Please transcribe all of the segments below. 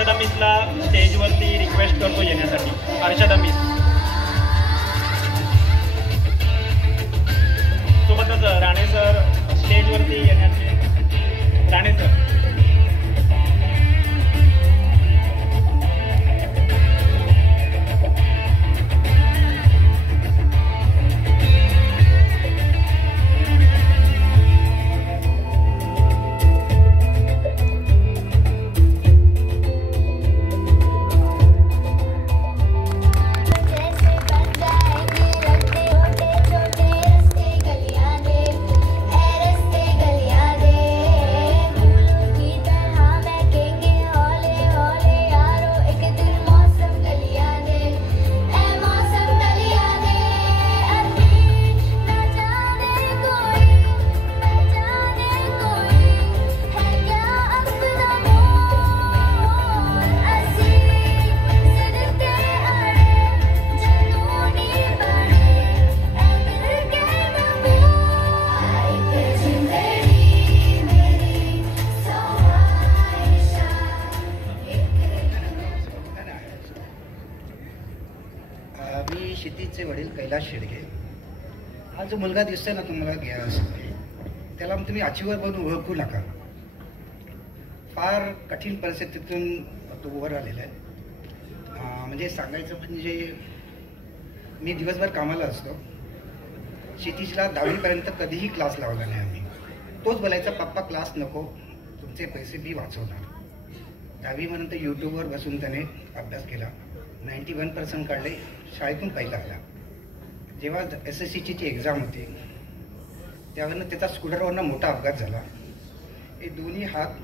अर्षदा मिसला स्टेजवरती रिक्वेस्ट करतो येण्यासाठी. अर्षदा मिस सोबतच राणे सर स्टेजवरती येण्याचे. राणे सर मी क्षितिजचे वडील कैलास शेडगे. हा जो मुलगा दिसतोय ना तुम्हाला त्याला तुम्ही अचिव्हर बनून ओळखू नका. फार कठीण परिस्थितीतून तो उभं राहिलेला आहे. म्हणजे सांगायचं म्हणजे मी दिवसभर कामाला असतो. क्षितिजला 10वीपर्यंत कधीही क्लास लावला नाही आम्ही. तोच बोलायचा पप्पा क्लास नको, तुमचे पैसे मी वाचवणार. 10वीपर्यंत यूट्यूबवर बसून त्याने अभ्यास केला. 91% काढले. शाळेतून पहिला आला. जेव्हा SSCची ती एक्झाम होती त्यावेळेला त्याचा स्कूटरवरनं मोठा अपघात झाला. हे दोन्ही हात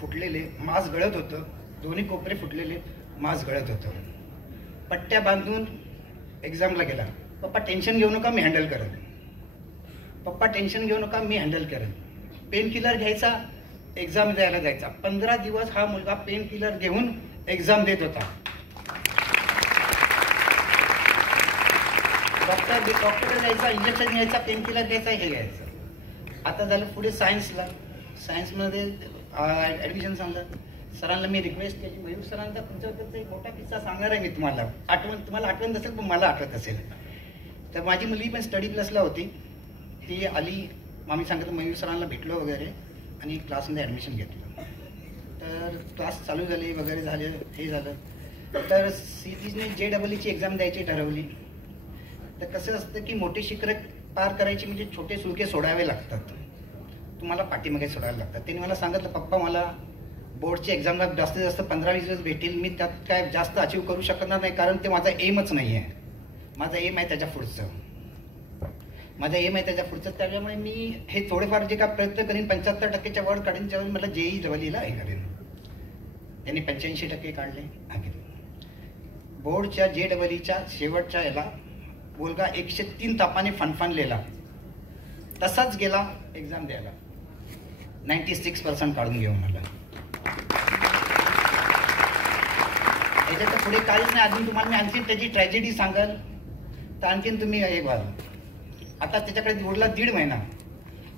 फुटलेले, मांस गळत होतं. दोन्ही कोपरे फुटलेले, मांस गळत होतं. पट्ट्या बांधून एक्झामला गेला. पप्पा टेन्शन घेऊ नका, मी हँडल करेन. पप्पा टेन्शन घेऊ नका, मी हँडल करेन. पेन किलर घ्यायचा, एक्झाम द्यायला जायचा. 15 दिवस हा मुलगा पेन किलर घेऊन एक्झाम देत होता. डॉक्टरकडे जायचा, इंजेक्शन घ्यायचा, पेन किलर घ्यायचा, हे घ्यायचं. आता झालं पुढे सायन्सला. सायन्समध्ये ॲडमिशन सांगलं. सरांना मी रिक्वेस्ट केली, मयूर सरांचा तुमच्याबद्दलचा एक मोठा किस्सा सांगणार आहे मी तुम्हाला. तुम्हाला आठवण नसेल पण मला आठवत असेल. तर माझी मुलगी पण स्टडी प्लसला होती. ती आली, आम्ही सांगितलं मयूर सरांना भेटलो वगैरे आणि क्लासमध्ये ॲडमिशन घेतलं. तर क्लास चालू झाले वगैरे झाले, हे झालं. तर क्षितिजने JEEची एक्झाम द्यायची ठरवली. तर कसं असतं की मोठे शिखर पार करायची म्हणजे छोटे सुळके सोडावे लागतात. तुम्हाला पाठीमागे सोडायला लागतात. त्यांनी मला सांगितलं पप्पा मला बोर्डची एक्झामला जास्तीत जास्त 15-20 दिवस भेटेल. मी त्यात काय जास्त अचीव करू शकणार नाही कारण ते माझा एमच नाही आहे. माझा एम आहे त्याच्या पुढचं. त्याच्यामुळे मी हे थोडेफार जे काय प्रयत्न करीन 75%च्या वर काढीन. त्यावेळी मला JEEला हे करेन. त्यांनी 85% काढले. बोर्डच्या JEEच्या शेवटच्या याला मुलगा 103 तापाने फणफणलेला. तसाच गेला एक्झाम द्यायला. 96% काढून घेऊन आला. याच्यात पुढे काहीच नाही. अजून तुम्हाला मी आणखी त्याची ट्रॅजेडी सांगाल तर आणखीन तुम्ही हे व्हाल. आता त्याच्याकडे उरला 1.5 महिना.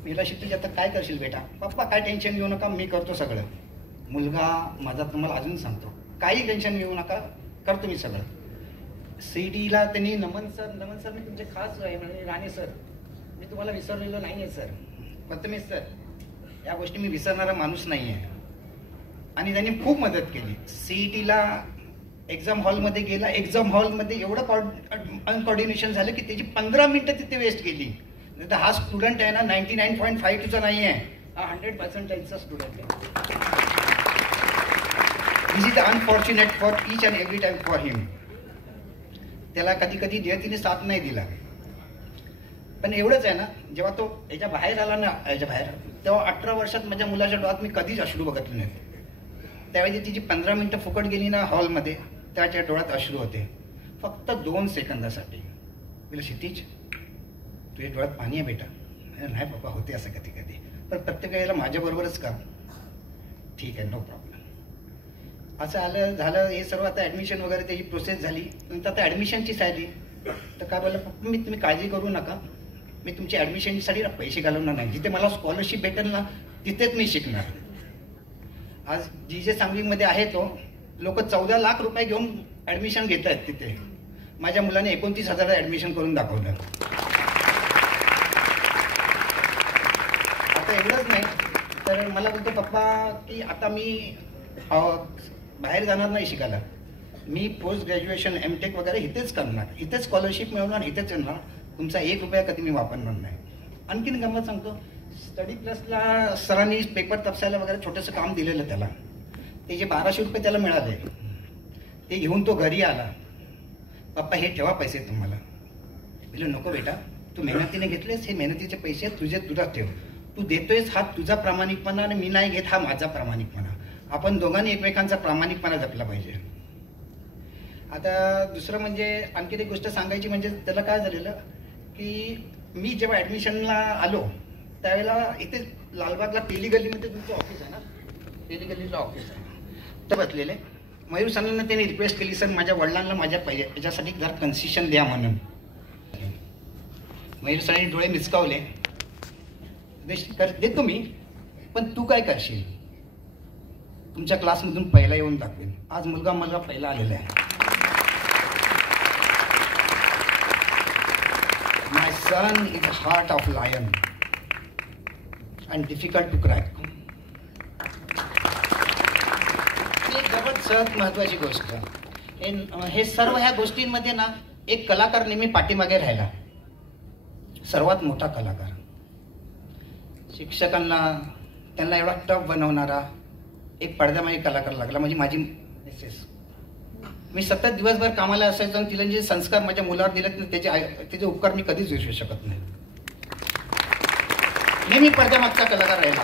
मीला क्षितिज आता काय करशील बेटा? पप्पा काय टेन्शन घेऊ नका, मी करतो सगळं. मुलगा माझा तुम्हाला अजून सांगतो, काही टेन्शन घेऊ नका, करतो मी सगळं. CETला त्यांनी नमन सर मी तुमचे खास आहे म्हणजे राणे सर, मी तुम्हाला विसरलेलो नाही आहे सर. प्रथमेश सर, या गोष्टी मी विसरणारा माणूस नाही आहे. आणि त्यांनी खूप मदत केली. CETला एक्झाम हॉलमध्ये गेला. एक्झाम हॉलमध्ये एवढं अनकॉर्डिनेशन झालं की त्याची 15 मिनिटं तिथे वेस्ट केली. तर हा स्टुडंट आहे ना 99.52चा नाही आहे, हा 100%चा स्टुडंट आहे. This is unfortunate for each and every time for him. त्याला कधी कधी नियतीने साथ नाही दिला. पण एवढंच आहे ना, जेव्हा तो याच्या बाहेर आला ना, तेव्हा 18 वर्षात माझ्या मुलाच्या डोळ्यात मी कधीच अश्रू बघितले नाही. त्यावेळी तिची 15 मिनिटं फुकट गेली ना हॉलमध्ये, त्याच्या डोळ्यात अश्रू होते फक्त 2 सेकंदासाठी. तिला क्षितिज तुझ्या डोळ्यात पाणी आहे बेटा? नाही पप्पा, होते असं कधी कधी, पण प्रत्येक वेळेला माझ्याबरोबरच का? ठीक आहे, नो प्रॉब्लेम. असं आलं झालं हे सर्व. आता ॲडमिशन वगैरे त्याची प्रोसेस झाली. नंतर आता ॲडमिशनची झाली तर काय बोललं, पप्पा मी तुम्ही काळजी करू नका, मी तुमच्या ॲडमिशनसाठी पैसे घालवणार नाही. जिथे मला स्कॉलरशिप भेटेल ना तिथेच मी शिकणार. आज जे सांगलीमध्ये आहे तो लोक 14 लाख रुपये घेऊन ॲडमिशन घेत आहेत तिथे. माझ्या मुलाने 29,000 ॲडमिशन करून दाखवलं. आता एवढंच नाही तर मला बोलतो पप्पा की आता मी बाहेर जाणार नाही शिकायला, मी पोस्ट ग्रॅज्युएशन एमटेक वगैरे इथेच करणार, इथेच स्कॉलरशिप मिळवणार, इथेच येणार, तुमचा 1 रुपया कधी मी वापरणार नाही. आणखीन गंमत सांगतो, स्टडी प्लसला सरांनी पेपर तपसायला वगैरे छोटंसं काम दिलेलं त्याला. ते जे 1200 रुपये त्याला मिळाले ते घेऊन तो घरी आला. पप्पा हे ठेवा पैसे तुम्हाला. बोललो नको बेटा, तू मेहनतीने घेतलेस, हे मेहनतीचे पैसे तुझा ठेव. तू देतोयस हा तुझा प्रामाणिकपणा आणि मी नाही घेत हा माझा प्रामाणिकपणा. आपण दोघांनी एकमेकांचा प्रामाणिकपणा जपला पाहिजे. आता दुसरं म्हणजे आणखी एक गोष्ट सांगायची म्हणजे त्याला काय झालेलं की मी जेव्हा ॲडमिशनला आलो त्यावेळेला इथे लालबागला पेली गल्लीमध्ये तुमचं ऑफिस आहे ना, पेली गल्लीचं ऑफिस आहे, तर बसलेले मयूर सरांना त्यांनी रिक्वेस्ट केली, सर माझ्या वडिलांना माझ्या याच्यासाठी जरा कन्सेशन द्या म्हणून. मयूर सरांनी डोळे मिचकावले, देतो मी, पण तू काय करशील, तुमच्या क्लासमधून पहिला येऊन दाखवेन. आज मुलगा पहिला आलेला आहे. My son is a heart of lion and difficult to crack. ही सर्वात महत्वाची गोष्ट. हे सर्व ह्या गोष्टींमध्ये ना एक कलाकार नेहमी पाठीमागे राहिला, सर्वात मोठा कलाकार. शिक्षकांना त्यांना एवढा टफ बनवणारा एक पडद्यामागे कलाकार लागला, म्हणजे माझी मिसेस. मी सतत दिवसभर कामाला असायचो आणि तिला जे संस्कार माझ्या मुलावर दिलेत ना त्याचे उपकार मी कधीच विसरू शकत नाही. नेहमी पडद्यामागचा कलाकार राहिला.